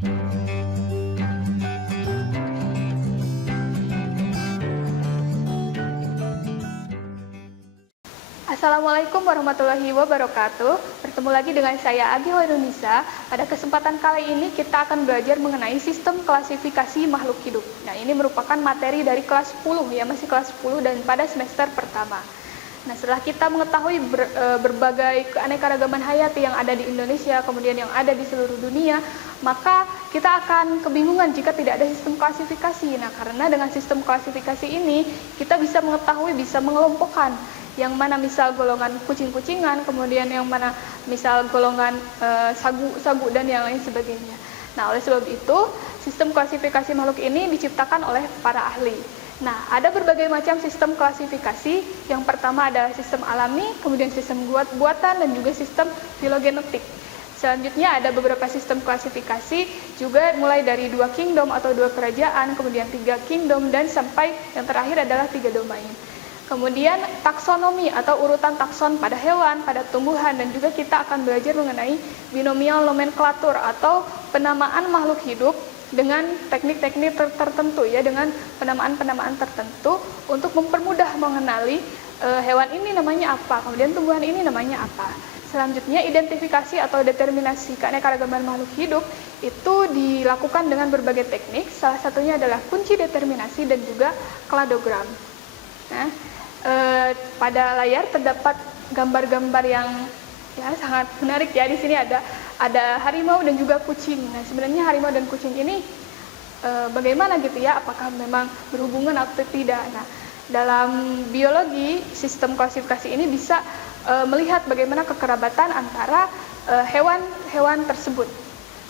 Assalamualaikum warahmatullahi wabarakatuh. Bertemu lagi dengan saya Agi Hoirunisa. Pada kesempatan kali ini kita akan belajar mengenai sistem klasifikasi makhluk hidup. Nah, ini merupakan materi dari kelas 10 ya, masih kelas 10 dan pada semester pertama. Nah, setelah kita mengetahui berbagai keanekaragaman hayati yang ada di Indonesia, kemudian yang ada di seluruh dunia, maka kita akan kebingungan jika tidak ada sistem klasifikasi. Nah, karena dengan sistem klasifikasi ini, kita bisa mengetahui, bisa mengelompokkan yang mana misal golongan kucing-kucingan, kemudian yang mana misal golongan sagu-sagu dan yang lain sebagainya. Nah, oleh sebab itu, sistem klasifikasi makhluk ini diciptakan oleh para ahli. Nah, ada berbagai macam sistem klasifikasi. Yang pertama adalah sistem alami, kemudian sistem buatan, dan juga sistem filogenetik. Selanjutnya ada beberapa sistem klasifikasi, juga mulai dari 2 kingdom atau 2 kerajaan, kemudian 3 kingdom, dan sampai yang terakhir adalah 3 domain. Kemudian taksonomi atau urutan takson pada hewan, pada tumbuhan, dan juga kita akan belajar mengenai binomial nomenklatur atau penamaan makhluk hidup dengan teknik-teknik tertentu ya, dengan penamaan-penamaan tertentu untuk mempermudah mengenali hewan ini namanya apa, kemudian tumbuhan ini namanya apa. Selanjutnya identifikasi atau determinasi keanekaragaman makhluk hidup itu dilakukan dengan berbagai teknik, salah satunya adalah kunci determinasi dan juga kladogram. Nah, pada layar terdapat gambar-gambar yang ya sangat menarik ya. Di sini ada harimau dan juga kucing. Nah, sebenarnya harimau dan kucing ini bagaimana gitu ya? Apakah memang berhubungan atau tidak? Nah, dalam biologi sistem klasifikasi ini bisa melihat bagaimana kekerabatan antara hewan-hewan tersebut.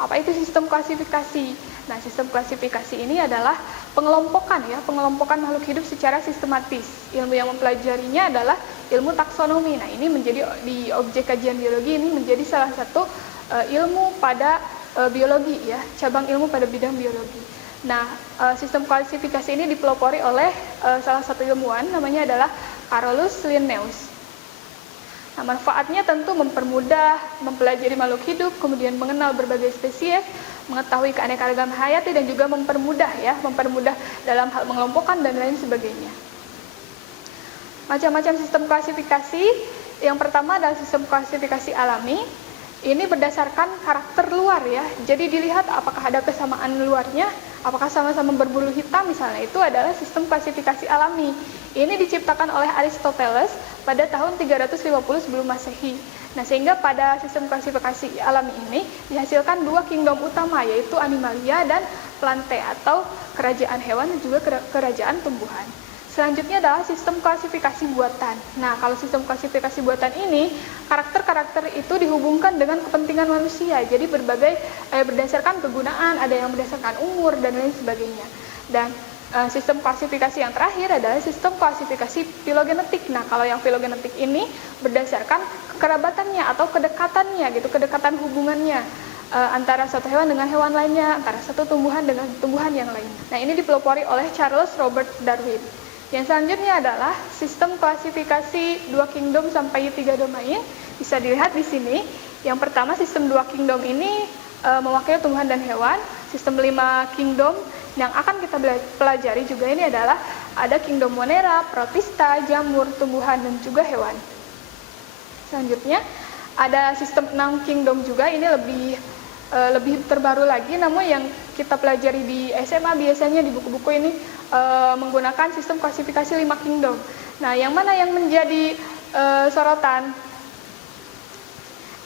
Apa itu sistem klasifikasi? Nah, sistem klasifikasi ini adalah pengelompokan makhluk hidup secara sistematis. Ilmu yang mempelajarinya adalah ilmu taksonomi. Nah, ini menjadi di objek kajian biologi ini menjadi salah satu ilmu pada biologi ya, cabang ilmu pada bidang biologi. Nah, sistem klasifikasi ini dipelopori oleh salah satu ilmuwan, namanya adalah Carolus Linnaeus. Nah, manfaatnya tentu mempermudah mempelajari makhluk hidup, kemudian mengenal berbagai spesies, mengetahui keanekaragaman hayati, dan juga mempermudah dalam hal mengelompokkan dan lain sebagainya. Macam-macam sistem klasifikasi. Yang pertama adalah sistem klasifikasi alami. Ini berdasarkan karakter luar ya. Jadi dilihat apakah ada kesamaan luarnya, apakah sama-sama berbulu hitam misalnya, itu adalah sistem klasifikasi alami. Ini diciptakan oleh Aristoteles pada tahun 350 sebelum Masehi. Nah, sehingga pada sistem klasifikasi alami ini dihasilkan 2 kingdom utama, yaitu Animalia dan Plantae atau kerajaan hewan dan juga kerajaan tumbuhan. Selanjutnya adalah sistem klasifikasi buatan. Nah, kalau sistem klasifikasi buatan ini, karakter-karakter itu dihubungkan dengan kepentingan manusia. Jadi berdasarkan kegunaan, ada yang berdasarkan umur, dan lain sebagainya. Dan sistem klasifikasi yang terakhir adalah sistem klasifikasi filogenetik. Nah, kalau yang filogenetik ini berdasarkan kekerabatannya atau kedekatannya gitu, kedekatan hubungannya antara satu hewan dengan hewan lainnya, antara satu tumbuhan dengan tumbuhan yang lain. Nah, ini dipelopori oleh Charles Robert Darwin. Yang selanjutnya adalah sistem klasifikasi 2 kingdom sampai 3 domain. Bisa dilihat di sini. Yang pertama, sistem 2 kingdom ini mewakili tumbuhan dan hewan. Sistem 5 kingdom yang akan kita pelajari juga ini adalah ada kingdom Monera, Protista, jamur, tumbuhan, dan juga hewan. Selanjutnya ada sistem 6 kingdom juga. Ini lebih terbaru lagi, namun yang kita pelajari di SMA biasanya di buku-buku ini menggunakan sistem klasifikasi 5 kingdom. Nah, yang mana yang menjadi sorotan?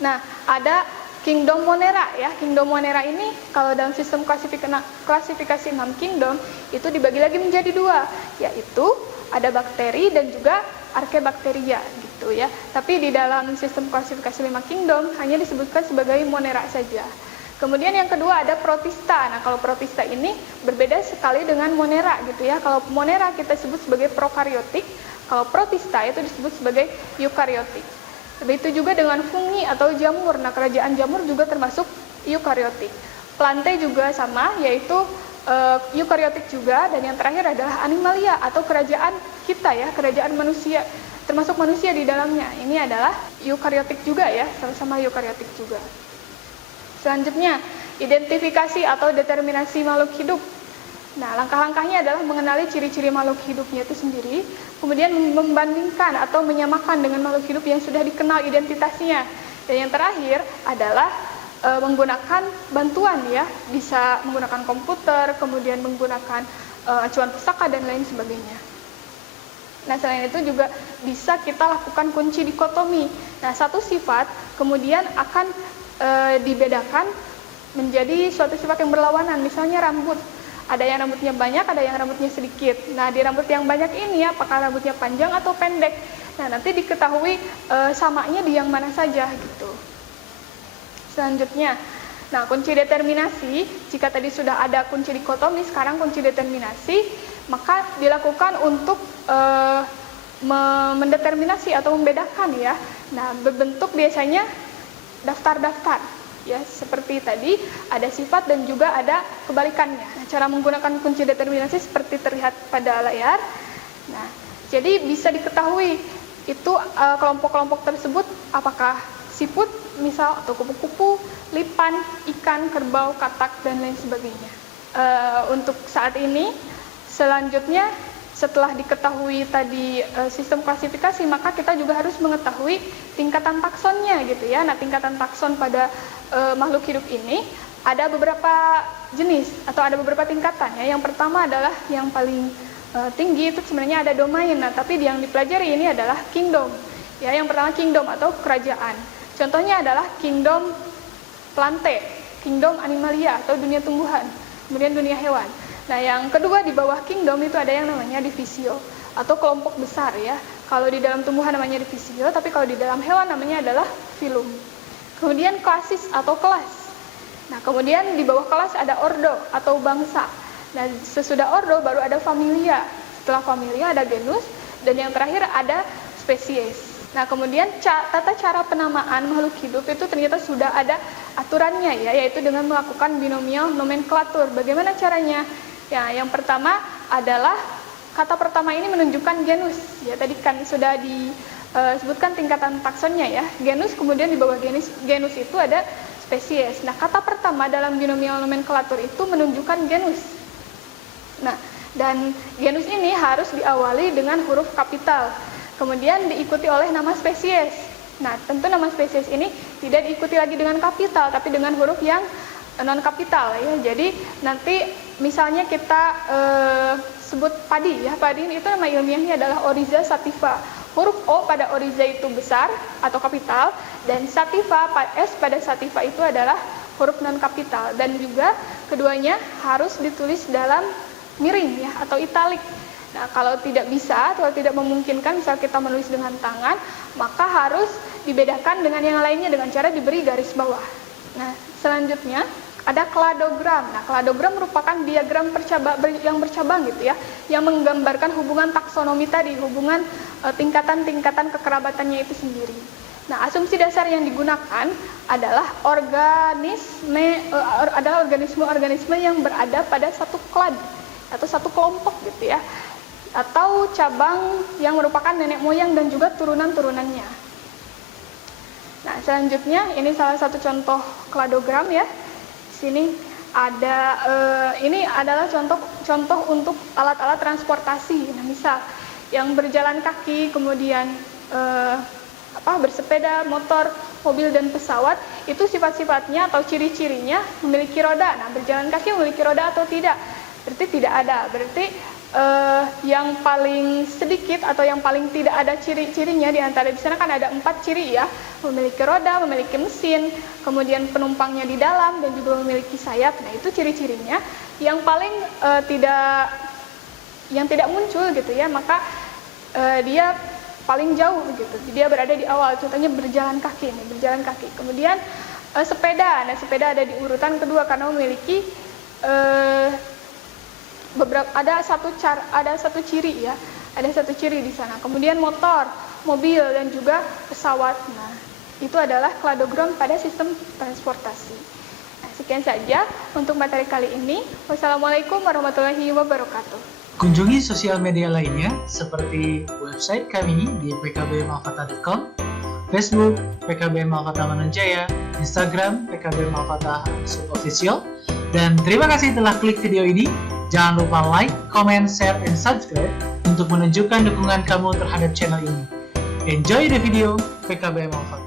Nah, ada kingdom Monera ya. Kingdom Monera ini kalau dalam sistem klasifikasi 6 kingdom itu dibagi lagi menjadi 2, yaitu ada bakteri dan juga Archaebacteria gitu ya. Tapi di dalam sistem klasifikasi 5 kingdom hanya disebutkan sebagai Monera saja. Kemudian yang kedua ada Protista. Nah, kalau Protista ini berbeda sekali dengan Monera gitu ya. Kalau Monera kita sebut sebagai prokariotik, kalau Protista itu disebut sebagai eukariotik. Begitu juga dengan fungi atau jamur. Nah, kerajaan jamur juga termasuk eukariotik. Plantae juga sama, yaitu eukariotik juga. Dan yang terakhir adalah Animalia atau kerajaan kita ya, kerajaan manusia, termasuk manusia di dalamnya. Ini adalah eukariotik juga ya, sama-sama eukariotik juga. Selanjutnya, identifikasi atau determinasi makhluk hidup. Nah, langkah-langkahnya adalah mengenali ciri-ciri makhluk hidupnya itu sendiri, kemudian membandingkan atau menyamakan dengan makhluk hidup yang sudah dikenal identitasnya. Dan yang terakhir adalah menggunakan bantuan ya, bisa menggunakan komputer, kemudian menggunakan acuan pustaka dan lain sebagainya. Nah, selain itu juga bisa kita lakukan kunci dikotomi. Nah, satu sifat kemudian akan dibedakan menjadi suatu sifat yang berlawanan, misalnya rambut. Ada yang rambutnya banyak, ada yang rambutnya sedikit. Nah, di rambut yang banyak ini apakah rambutnya panjang atau pendek? Nah, nanti diketahui samanya di yang mana saja gitu. Selanjutnya, nah kunci determinasi, jika tadi sudah ada kunci dikotomi, sekarang kunci determinasi, maka dilakukan untuk mendeterminasi atau membedakan ya. Nah, berbentuk biasanya daftar-daftar. Ya, seperti tadi ada sifat dan juga ada kebalikannya. Nah, cara menggunakan kunci determinasi seperti terlihat pada layar. Nah, jadi bisa diketahui itu kelompok-kelompok tersebut apakah siput, misal, atau kupu-kupu, lipan, ikan, kerbau, katak, dan lain sebagainya. Untuk saat ini, selanjutnya setelah diketahui tadi sistem klasifikasi, maka kita juga harus mengetahui tingkatan taksonnya gitu ya. Nah, tingkatan takson pada makhluk hidup ini ada beberapa jenis atau ada beberapa tingkatan ya. Yang pertama adalah yang paling tinggi itu sebenarnya ada domain. Nah, tapi yang dipelajari ini adalah kingdom. Ya, yang pertama kingdom atau kerajaan. Contohnya adalah kingdom plante, kingdom animalia atau dunia tumbuhan, kemudian dunia hewan. Nah, yang kedua di bawah kingdom itu ada yang namanya divisio atau kelompok besar ya. Kalau di dalam tumbuhan namanya divisio, tapi kalau di dalam hewan namanya adalah filum. Kemudian klasis atau kelas. Nah, kemudian di bawah kelas ada ordo atau bangsa. Nah, sesudah ordo baru ada familia. Setelah familia ada genus dan yang terakhir ada spesies. Nah, kemudian tata cara penamaan makhluk hidup itu ternyata sudah ada aturannya ya, yaitu dengan melakukan binomial nomenklatur. Bagaimana caranya? Ya, yang pertama adalah kata pertama ini menunjukkan genus. Ya, tadi kan sudah disebutkan tingkatan taksonnya ya. Genus, kemudian di bawah genus itu ada spesies. Nah, kata pertama dalam binomial nomenklatur itu menunjukkan genus. Nah, dan genus ini harus diawali dengan huruf kapital. Kemudian diikuti oleh nama spesies. Nah, tentu nama spesies ini tidak diikuti lagi dengan kapital, tapi dengan huruf yang non kapital ya. Jadi nanti misalnya kita sebut padi ya. Padi itu nama ilmiahnya adalah Oryza sativa. Huruf O pada Oryza itu besar atau kapital, dan sativa S pada sativa itu adalah huruf non kapital, dan juga keduanya harus ditulis dalam miring ya atau italik. Nah, kalau tidak bisa atau tidak memungkinkan misal kita menulis dengan tangan, maka harus dibedakan dengan yang lainnya dengan cara diberi garis bawah. Nah, selanjutnya ada kladogram. Nah, kladogram merupakan diagram yang bercabang gitu ya, yang menggambarkan hubungan taksonomi tadi, hubungan tingkatan-tingkatan kekerabatannya itu sendiri. Nah, asumsi dasar yang digunakan adalah organisme yang berada pada satu klad atau satu kelompok gitu ya, atau cabang yang merupakan nenek moyang dan juga turunan-turunannya. Nah, selanjutnya ini salah satu contoh kladogram ya. Sini ada ini adalah contoh untuk alat-alat transportasi. Nah, misal yang berjalan kaki, kemudian bersepeda, motor, mobil dan pesawat itu sifat-sifatnya atau ciri-cirinya memiliki roda. Nah, berjalan kaki memiliki roda atau tidak? Berarti tidak ada. Berarti yang paling sedikit atau yang paling tidak ada ciri-cirinya di antara di sana kan ada 4 ciri ya, memiliki roda, memiliki mesin, kemudian penumpangnya di dalam dan juga memiliki sayap. Nah, itu ciri-cirinya yang paling tidak muncul gitu ya, maka dia paling jauh gitu. Dia berada di awal. Contohnya berjalan kaki nih, berjalan kaki. Kemudian sepeda. Nah, sepeda ada di urutan kedua karena memiliki ada satu ciri ya, ada satu ciri di sana. Kemudian motor, mobil dan juga pesawat. Nah, itu adalah kladogram pada sistem transportasi. Nah, sekian saja untuk materi kali ini. Wassalamualaikum warahmatullahi wabarakatuh. Kunjungi sosial media lainnya seperti website kami di pkbmalfata.com, Facebook PKBM Al-Fatah Manunjaya, Instagram PKBM Al-Fatah Official. Dan terima kasih telah klik video ini. Jangan lupa like, comment, share, and subscribe untuk menunjukkan dukungan kamu terhadap channel ini. Enjoy the video PKBM Al-Fatah.